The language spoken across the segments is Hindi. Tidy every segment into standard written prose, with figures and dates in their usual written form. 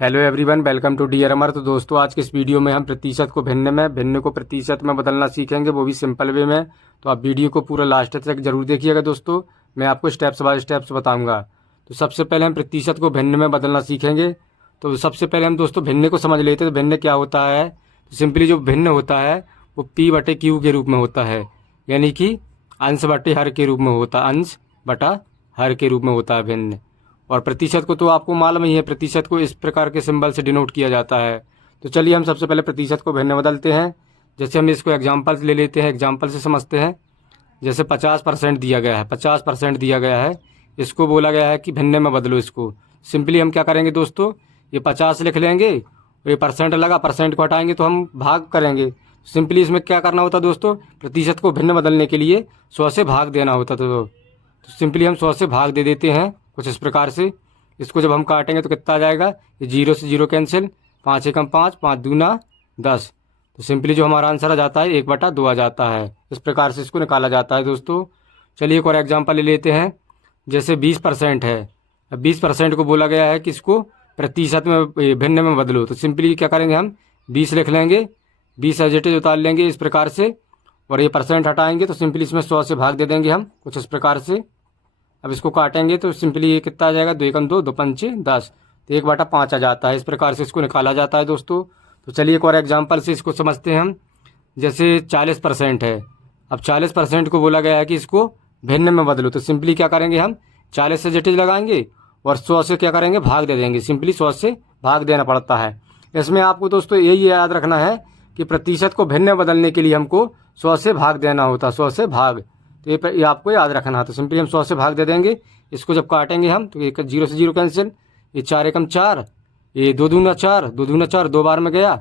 Hello everyone, welcome to dear Amar. तो दोस्तों, आज के इस वीडियो में हम प्रतिशत को भिन्न को प्रतिशत में बदलना सीखेंगे, वो भी सिंपल वे में। तो आप वीडियो को पूरा लास्ट तक जरूर देखिएगा दोस्तों, मैं आपको स्टेप्स बाय स्टेप्स बताऊंगा। तो सबसे पहले हम प्रतिशत को भिन्न में बदलना सीखेंगे। तो सबसे पहले हम दोस्तों भिन्न को समझ लेते हैं। तो भिन्न क्या होता है? तो सिंपली जो भिन्न होता है वो P/Q के रूप में होता है, यानी कि अंश बटे हर के रूप में होता है, अंश बटा हर के रूप में होता है भिन्न। और प्रतिशत को तो आपको मालूम ही है, प्रतिशत को इस प्रकार के सिंबल से डिनोट किया जाता है। तो चलिए हम सबसे पहले प्रतिशत को भिन्न बदलते हैं। जैसे हम इसको एग्जाम्पल ले लेते हैं, एग्जाम्पल से समझते हैं। जैसे 50% दिया गया है, 50% दिया गया है, इसको बोला गया है कि भिन्न में बदलो इसको। सिंपली हम क्या करेंगे दोस्तों, ये 50 लिख लेंगे, ये परसेंट लगा, परसेंट को हटाएंगे तो हम भाग करेंगे। सिंपली इसमें क्या करना होता दोस्तों, प्रतिशत को भिन्न बदलने के लिए 100 से भाग देना होता। तो सिंपली हम 100 से भाग दे देते हैं कुछ इस प्रकार से। इसको जब हम काटेंगे तो कितना आ जाएगा, ये 0 से 0 कैंसिल, 5 एकम 5, 5 दूना 10। तो सिंपली जो हमारा आंसर आ जाता है 1/2 आ जाता है। इस प्रकार से इसको निकाला जाता है दोस्तों। चलिए एक और एग्जांपल ले लेते हैं। जैसे 20% है, अब 20% को बोला गया है कि इसको प्रतिशत में भिन्न में बदलो। तो सिंपली क्या करेंगे, हम 20 लिख लेंगे, 20 एज इट इज उतार लेंगे इस प्रकार से, और ये परसेंट हटाएंगे तो सिंपली इसमें 100 से भाग दे देंगे हम कुछ इस प्रकार से। अब इसको काटेंगे तो सिंपली ये कितना आ जाएगा, 2 एकम 2, 2 पंचे 10, तो 1/5 आ जाता है। इस प्रकार से इसको निकाला जाता है दोस्तों। तो चलिए एक और एग्जांपल से इसको समझते हैं हम। जैसे 40% है, अब 40% को बोला गया है कि इसको भिन्न में बदलो। तो सिंपली क्या करेंगे, हम 40 से जेटेज लगाएंगे और 100 से क्या करेंगे, भाग दे देंगे। सिंपली 100 से भाग देना पड़ता है। इसमें आपको दोस्तों यही याद रखना है कि प्रतिशत को भिन्न बदलने के लिए हमको 100 से भाग देना होता, 100 से भाग। तो ये आपको याद रखना है। तो सिंपली हम 100 से भाग दे देंगे। इसको जब काटेंगे हम तो 0 से 0 कैंसिल, ये 4 एकम 4, ये 2 दूना 4, 2 दूना 4 2 बार में गया,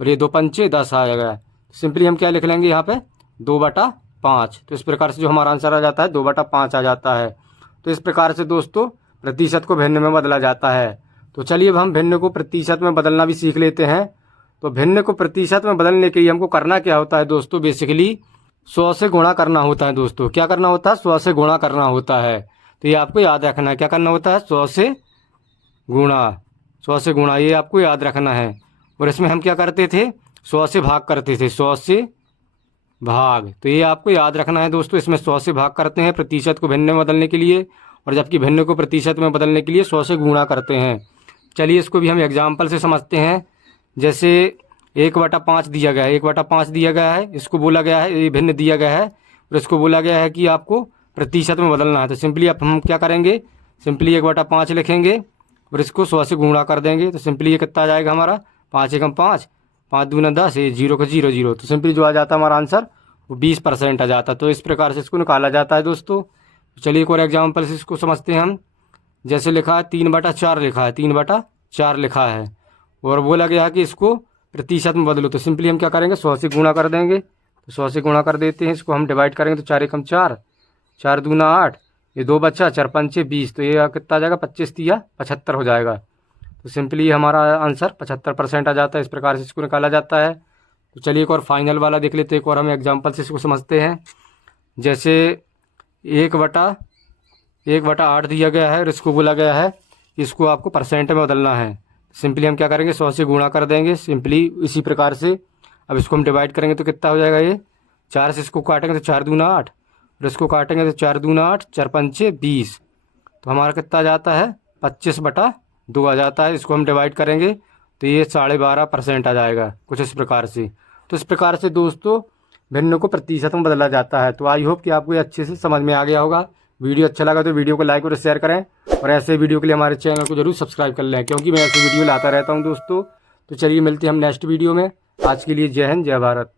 और ये 2 पंचे 10 आ गया। सिंपली हम क्या लिख लेंगे यहाँ पे, 2/5। तो इस प्रकार से जो हमारा आंसर आ जाता है 2/5 आ जाता है। तो इस प्रकार से दोस्तों प्रतिशत को भिन्न में बदला जाता है। तो चलिए अब हम भिन्न को प्रतिशत में बदलना भी सीख लेते हैं। तो भिन्न को प्रतिशत में बदलने के लिए हमको करना क्या होता है दोस्तों, बेसिकली 100 से गुणा करना होता है दोस्तों। क्या करना होता है, 100 से गुणा करना होता है। तो ये आपको याद रखना है, क्या करना होता है, 100 से गुणा, 100 से गुणा, ये आपको याद रखना है। और इसमें हम क्या करते थे, 100 से भाग करते थे, 100 से भाग। तो ये आपको याद रखना है दोस्तों। इसमें 100 से भाग करते हैं प्रतिशत को भिन्न में बदलने के लिए, और जबकि भिन्न को प्रतिशत में बदलने के लिए 100 से गुणा करते हैं। चलिए इसको भी हम एग्जाम्पल से समझते हैं। जैसे 1/5 दिया गया है, 1/5 दिया गया है, इसको बोला गया है, ये भिन्न दिया गया है, और इसको बोला गया है कि आपको प्रतिशत में बदलना है। तो सिंपली अब हम क्या करेंगे, सिंपली 1/5 लिखेंगे और इसको 100 से गुणा कर देंगे। तो सिंपली ये कितना आ जाएगा हमारा, 5 एकम 5, 5 दूना 10, ये 0 का 0 0। तो सिंपली जो आ जाता है हमारा आंसर वो 20% आ जाता है। तो इस प्रकार से इसको निकाला जाता है दोस्तों। चलिए एक और एग्जाम्पल से इसको समझते हैं हम। जैसे लिखा है 3/4 लिखा है, 3/4 लिखा है, और बोला गया है कि इसको प्रतिशत में बदलो। तो सिंपली हम क्या करेंगे, 100 से गुणा कर देंगे। तो 100 से गुणा कर देते हैं, इसको हम डिवाइड करेंगे तो 4 एकम 4, 4 दूना 8, ये 2 बचा, 4 पंचे 20, तो ये कितना आ जाएगा, 25 तिया 75 हो जाएगा। तो सिंपली हमारा आंसर 75% आ जाता है। इस प्रकार से इसको निकाला जाता है। तो चलिए एक और फाइनल वाला देख लेते हैं। एक और हम एग्जाम्पल से इसको समझते हैं। जैसे 1/8 दिया गया है और इसको बोला गया है इसको आपको परसेंट में बदलना है। सिंपली हम क्या करेंगे, 100 से गुणा कर देंगे, सिंपली इसी प्रकार से। अब इसको हम डिवाइड करेंगे तो कितना हो जाएगा, ये 4 से इसको काटेंगे तो 4 दूना 8, और इसको काटेंगे तो 4 दूना 8, 4 पंचे 20, तो हमारा कितना आ जाता है, 25/2 आ जाता है। इसको हम डिवाइड करेंगे तो ये 12.5% आ जाएगा कुछ इस प्रकार से। तो इस प्रकार से दोस्तों भिन्न को प्रतिशत में बदला जाता है। तो आई होप कि आपको ये अच्छे से समझ में आ गया होगा। वीडियो अच्छा लगा तो वीडियो को लाइक और शेयर करें, और ऐसे वीडियो के लिए हमारे चैनल को जरूर सब्सक्राइब कर लें, क्योंकि मैं ऐसे वीडियो लाता रहता हूं दोस्तों। तो चलिए मिलते हैं हम नेक्स्ट वीडियो में। आज के लिए जय हिंद, जय भारत।